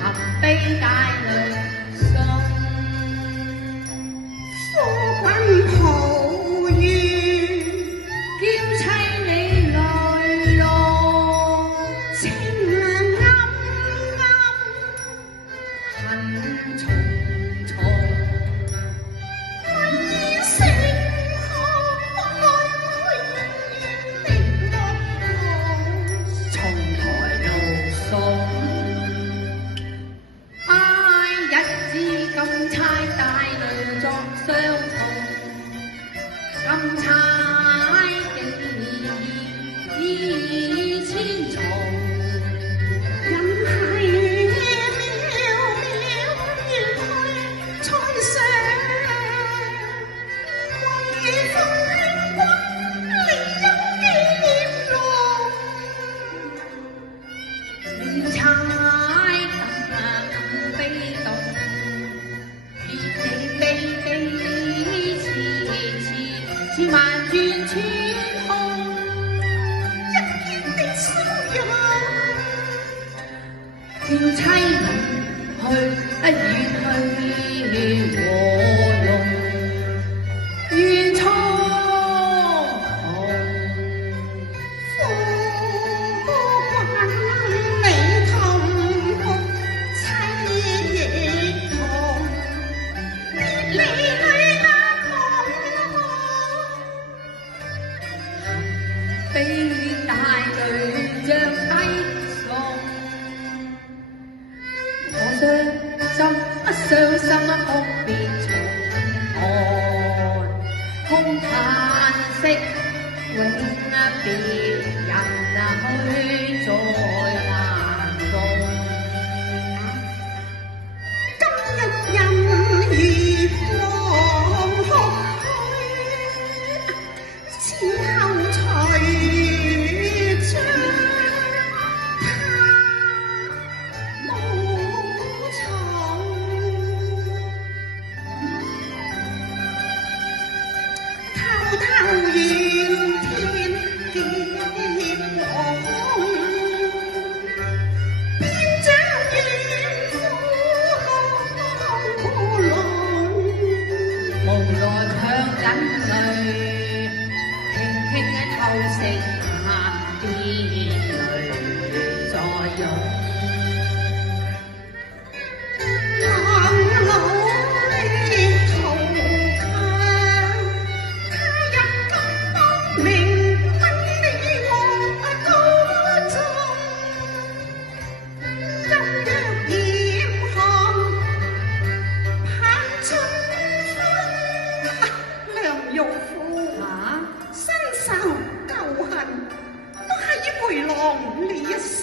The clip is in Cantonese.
含悲帶淚送。夫君抱怨，嬌妻你淚落，情涼暗暗，恨重重。為成何愛的樂從台路送，唉，一支金釵帶淚作相送，金釵記憶千重。人係渺渺月去春上，為奉興君另有紀念錄。亂猜更悲動，別離悲似萬轉穿空。一見的騷擾，叫妻離去，遠去和龍願蒼穹。夫君你同哭，妻亦同，別離裏那夢。悲帶淚着低送，我傷心哭別重寒，空嘆息永別人去再難逢。今日人如黃哭去，此後隨着他無從。偷偷怨天劫和空，邊將怨婦苦弄。無奈向眼淚，輕輕透成下別淚再湧。唐老力圖強，他日金榜明分你我高中。今若嚴寒盼春風，梁玉婦身受舊恨，都係要陪郎呢一生。